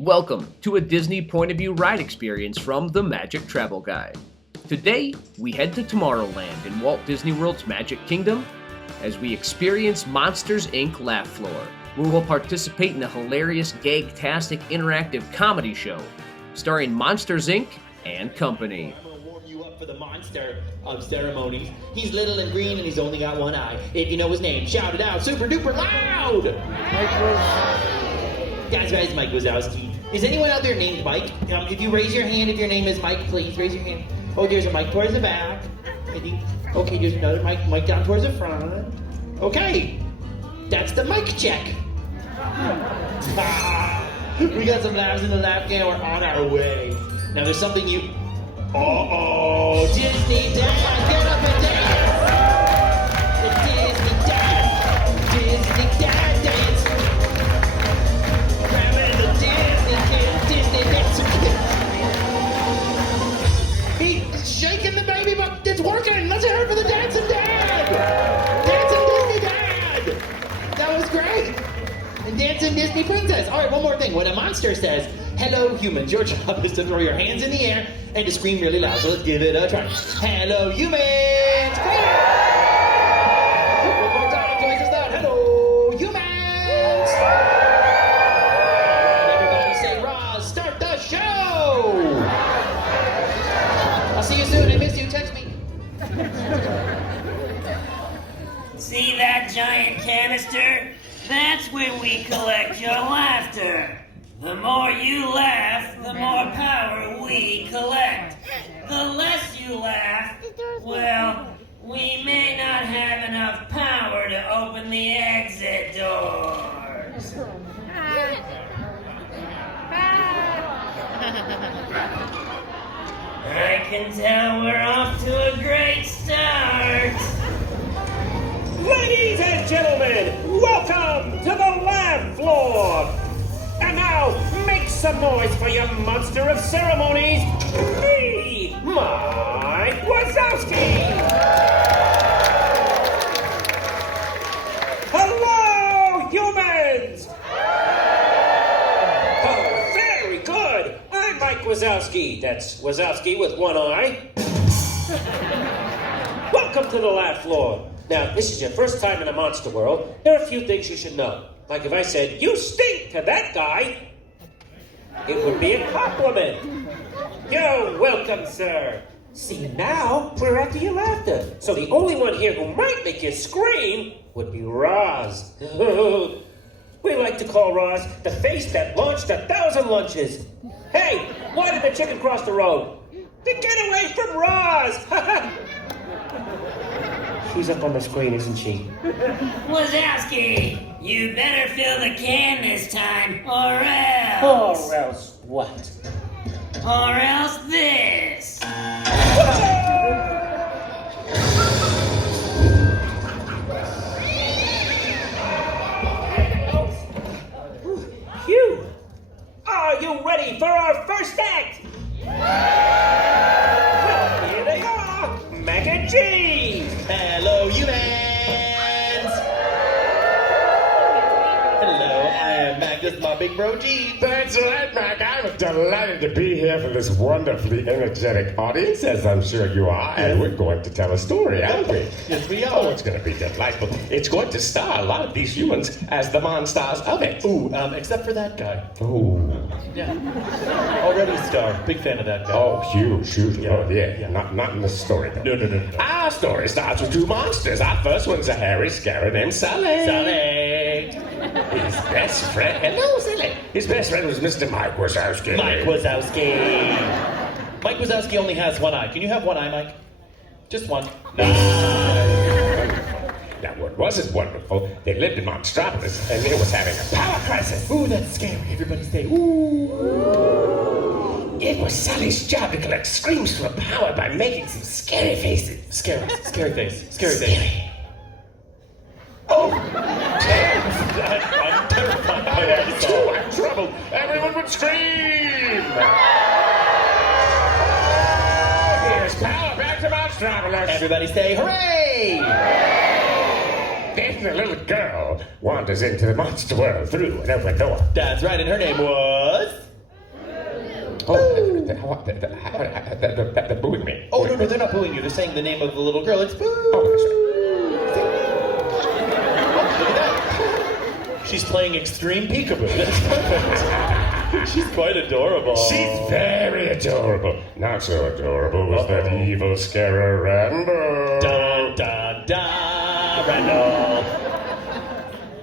Welcome to a Disney point of view ride experience from the Magic Travel Guide. Today, we head to Tomorrowland in Walt Disney World's Magic Kingdom as we experience Monsters, Inc. Laugh Floor, where we'll participate in a hilarious gag-tastic interactive comedy show starring Monsters, Inc. and company. I'm gonna warm you up for the monster of Ceremonies. He's little and green and he's only got one eye. If you know his name, shout it out super duper loud! That's right, it's Mike Wazowski. Is anyone out there named Mike? If you raise your hand if your name is Mike, please raise your hand. Oh, there's a Mike towards the back. Okay, there's another Mike. Mike down towards the front. Okay, that's the mic check. We got some laughs in the laugh can. We're on our way. Now there's something you... Uh-oh, Disney Dad, get up and dance! The Disney Dad dance! Grabbing the Disney dance again. He's shaking the baby, but it's working! Let's hear it for the Dancing Dad! Dancing Disney Dad! That was great! And Dancing Disney Princess. All right, one more thing. When a monster says, "Hello, humans," your job is to throw your hands in the air and to scream really loud. So let's give it a try. Hello, humans! One more time, twice as loud. Hello, humans! Everybody say, "Roz, start the show!" I'll see you soon. I miss you. Text me. See that giant canister? That's where we collect your laughter. The more you laugh, the more power we collect. The less you laugh, well, we may not have enough power to open the exit doors. I can tell we're off to a great start. Ladies and gentlemen, welcome to the Laugh Floor. And now, make some noise for your monster of ceremonies, me, Mike Wazowski. Hello, humans. Oh, very good. I'm Mike Wazowski. That's Wazowski with one eye. Welcome to the Laugh Floor. Now, this is your first time in a monster world. There are a few things you should know. Like if I said, "You stink" to that guy, it would be a compliment. You're welcome, sir. See, now we're after your laughter. So the only one here who might make you scream would be Roz. We like to call Roz the face that launched 1,000 lunches. Hey, why did the chicken cross the road? To get away from Roz! She's up on the screen, isn't she? Wazowski, you better fill the can this time, or else. Or else what? Or else this. Phew! Are you ready for our first act? Well, here they are, Mac and Cheese. Hello, humans! Hello, I am Mac. This is my big bro, G. That's right, Mac. I'm delighted to be here for this wonderfully energetic audience, as I'm sure you are, and we're going to tell a story, aren't we? Yes, we are. Oh, it's going to be delightful. It's going to star a lot of these humans as the monsters of it. Ooh, except for that guy. Oh. Yeah. Already a star. Big fan of that guy. Oh, huge. Yeah. Oh, yeah. Not in the story, though. No. Our story starts with two monsters. Our first one's a hairy scarab named Sully. Sully. His best friend. Hello, Sully. His best friend was Mr. Mike Wazowski. Mike Wazowski. Mike Wazowski only has one eye. Can you have one eye, Mike? Just one. Now, what wasn't wonderful, they lived in Monstropolis, and it was having a power crisis. Ooh, that's scary. Everybody say, ooh. It was Sully's job to collect screams from the power by making some scary faces. Scary face. Scary face. Oh! I'm terrified. I'm troubled. Everyone would scream! Here's power back to Monstropolis. Everybody say, hooray! Then a little girl wanders into the monster world through an open door. That's right, and her name was... They're booing me. Oh, no, they're not booing you. They're saying the name of the little girl. It's Boo. Oh, that's right. Look at that. She's playing extreme peekaboo. That's perfect. She's quite adorable. She's very adorable. Not so adorable was that evil scarer Randall. Dun, dun, dun, Randall.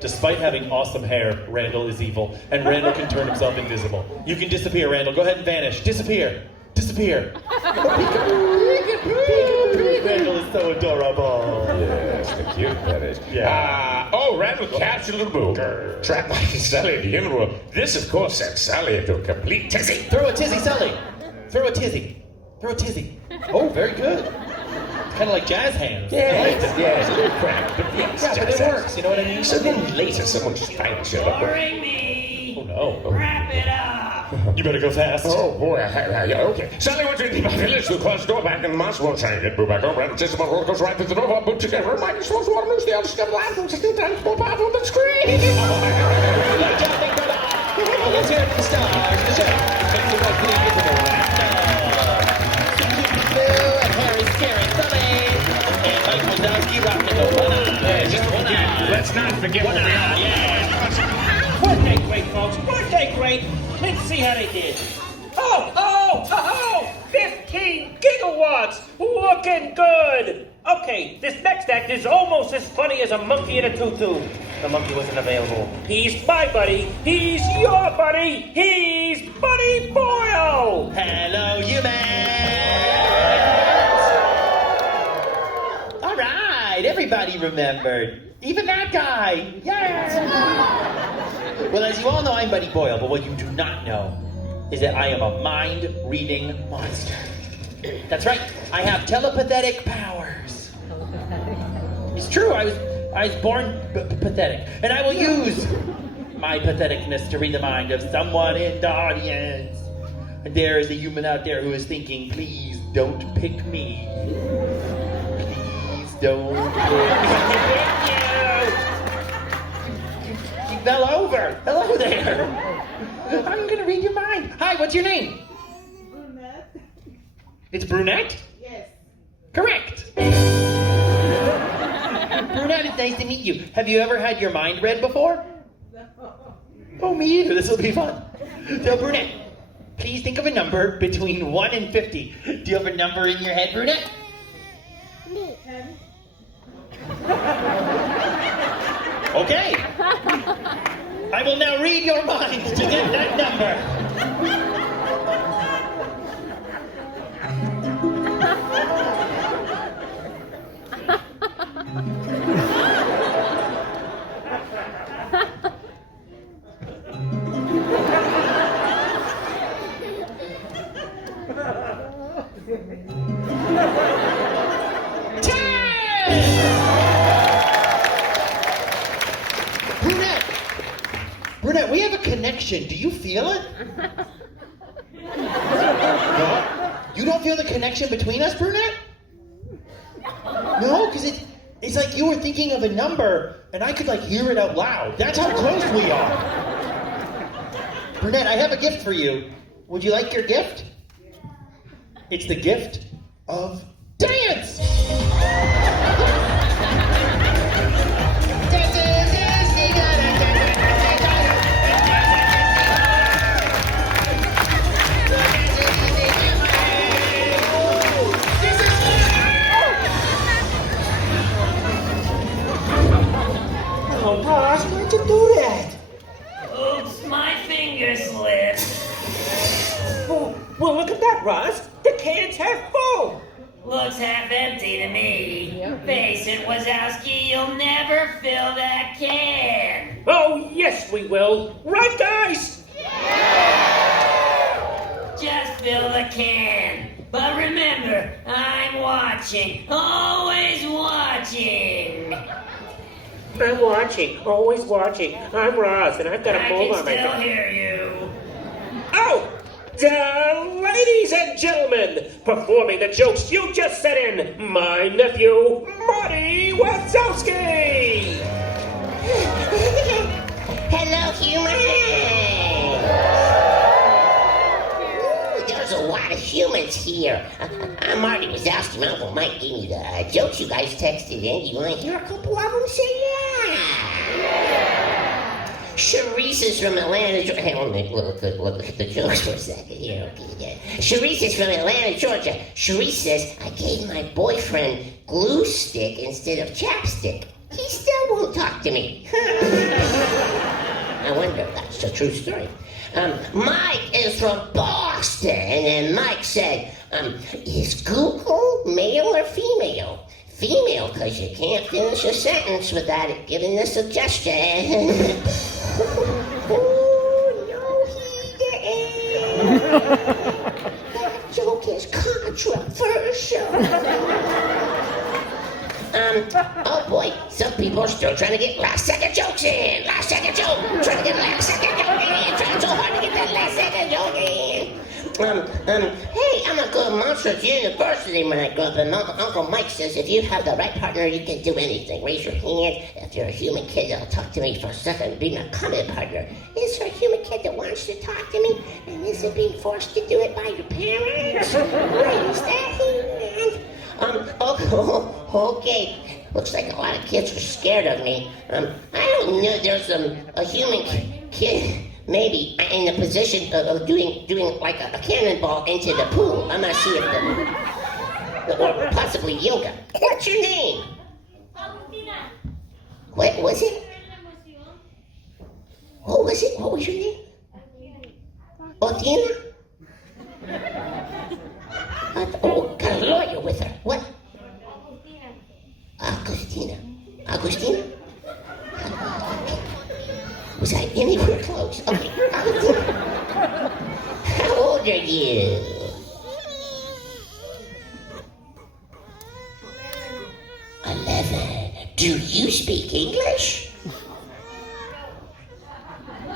Despite having awesome hair, Randall is evil, and Randall can turn himself invisible. You can disappear, Randall. Go ahead and vanish. Disappear. Disappear. Randall is so adorable. Yes, the cute that is. Yeah. Randall captured little Boo. Trapped Mike and Sally in the underworld. This, of course, sent Sally into a complete tizzy. Throw a tizzy, Sally. Throw a tizzy. Throw a tizzy. Oh, very good. It's kind of like jazz hands. Yes, a little cracked, but yes. Yeah, but it works. You know what I mean? So then later, someone just finally showed up. Boring me. Oh, no. Wrap it up. You better go fast. Oh, boy, okay. Sally went to the village to close the door back in the monster world, trying to get Boo back home. Randall chased him on roller coaster right through the door, while Boo together. Mike is supposed to want to lose the eldest of the life, which is 2 times more powerful than scream. Good job, big brother. Let's hear it for the stars. The show. Thanks for watching the invisible Blue and Harry Scary Sully. And Mike Wazowski rocking the one eye. Yeah, just one eye. Let's not forget what we are. Yeah. Weren't they great, folks? Weren't they great? Let's see how they did. Oh! 15 gigawatts! Looking good! Okay, this next act is almost as funny as a monkey in a tutu. The monkey wasn't available. He's my buddy. He's your buddy. He's Buddy Boyle! Hello, humans! All right, everybody remembered. Even that guy. Yes! Well, as you all know, I'm Buddy Boyle, but what you do not know is that I am a mind-reading monster. That's right, I have telepathetic powers. It's true, I was born pathetic, and I will use my patheticness to read the mind of someone in the audience. And there is a human out there who is thinking, please don't pick me. Please don't pick me. You fell over. Hello there. I'm gonna read your mind. Hi, what's your name? Brunette. It's Brunette? Yes. Correct. Brunette, it's nice to meet you. Have you ever had your mind read before? No. Oh, me either. This will be fun. So, Brunette, please think of a number between 1 and 50. Do you have a number in your head, Brunette? 10. Okay. I will now read your mind to get that number. Brunette, we have a connection. Do you feel it? No? You don't feel the connection between us, Brunette? No, because it's like you were thinking of a number, and I could hear it out loud. That's how close we are. Brunette, I have a gift for you. Would you like your gift? It's the gift of dance! Oh, gosh, why'd you do that? Oops, my finger slipped. Oh, well, look at that, Ross. The can's half full. Looks half empty to me. Face it, Wazowski, you'll never fill that can. Oh, yes, we will. Right, guys? Just fill the can. But remember, I'm watching. Always watching. I'm watching, always watching. I'm Ross, and I've got a I mole can on my still face. hear you. Oh! Ladies and gentlemen, performing the jokes you just sent in, my nephew, Marty Wazowski! Hello, humans! lot of humans here. I'm Mike Wazowski. My Uncle Mike gave me the jokes you guys texted in. You want to hear a couple of them? Say yeah. Charisse is from Atlanta, Georgia. Hey, let me look at the jokes for a second here. Okay. Charisse is from Atlanta, Georgia. Charisse says, I gave my boyfriend glue stick instead of chapstick. He still won't talk to me. I wonder if that's a true story. Mike is from Boston, and Mike said, is Google male or female? Female, because you can't finish a sentence without it giving a suggestion. Oh, no, he didn't. That joke is controversial. Oh boy, some people are still trying to get last-second jokes in. Last-second joke. Trying to get last-second joke in. Trying so hard to get that last-second joke in. Hey, I'm gonna go to Montrose University when I grow up, and Uncle Mike says if you have the right partner, you can do anything. Raise your hand if you're a human kid that'll talk to me for a second and be my comment partner. Is there a human kid that wants to talk to me and isn't being forced to do it by your parents? Raise that hand. Okay. Looks like a lot of kids are scared of me. I don't know. There's a human kid maybe in the position of doing like a cannonball into the pool. I'm gonna see if or possibly yoga. What's your name? What was it? What was it? What was your name? Otina? Got a lawyer with her. What? Agustina? Was I anywhere close? Okay. How old are you? 11. Do you speak English? I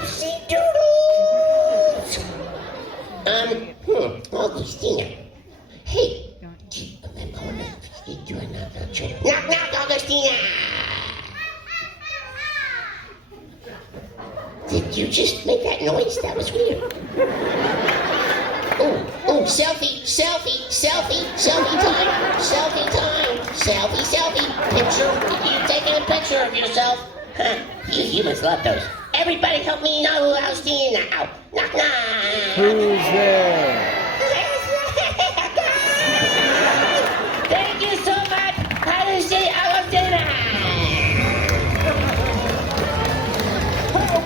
Oopsie doodles. Augustina. Hey. Knock, knock, Augustina! Did you just make that noise? That was weird. Oh, selfie time. Picture, you taking a picture of yourself? Huh, you humans love those. Everybody help me know who Augustina now. Knock, knock. Who's there? Thank you so much. How do you say Augustina?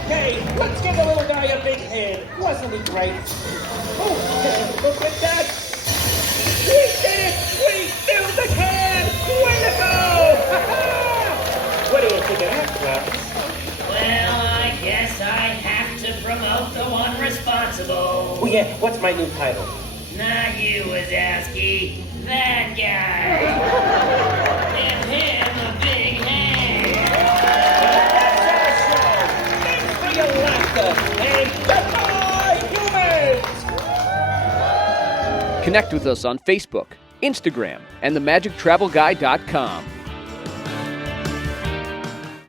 Okay, let's give the little guy a big hand. Wasn't he great? Oh, look at that! We did it! We filled the can! Way to go! What do you think of that, Klaus? Well, I guess I have to promote the one responsible. Oh yeah, what's my new title? Not you, Wazowski. That guy. Give him a big hand. Thanks for your laughter, and goodbye, humans! Connect with us on Facebook, Instagram, and themagictravelguy.com.